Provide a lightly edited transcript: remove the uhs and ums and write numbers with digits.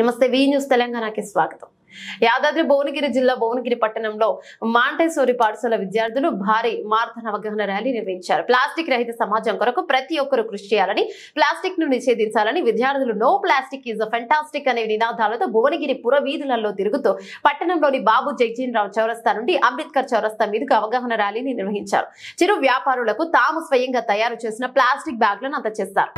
నమస్తే వి న్యూస్ తెలంగాణకి స్వాగతం. యాదాద్రి భువనగిరి జిల్లా భువనగిరి పట్టణంలో మాంటెసోరి పాఠశాల విద్యార్థులు భారీ మారథాన్ అవగాహన ర్యాలీ నిర్వహించారు. ప్లాస్టిక్ రహిత సమాజం కొరకు ప్రతి ఒక్కరూ కృషి చేయాలని, ప్లాస్టిక్ ను నిషేధించాలని విద్యార్థులు నో ప్లాస్టిక్ ఈజ్ ఫెంటాస్టిక్ అనే నినాదాలతో భువనగిరి పుర వీధులలో తిరుగుతూ పట్టణంలోని బాబు జగజీవనరావు చౌరస్తా నుండి అంబేద్కర్ చౌరస్తా మీదుకు అవగాహన ర్యాలీని నిర్వహించారు. చిరు వ్యాపారులకు తాము స్వయంగా తయారు చేసిన ప్లాస్టిక్ బ్యాగ్లను అందజేస్తారు.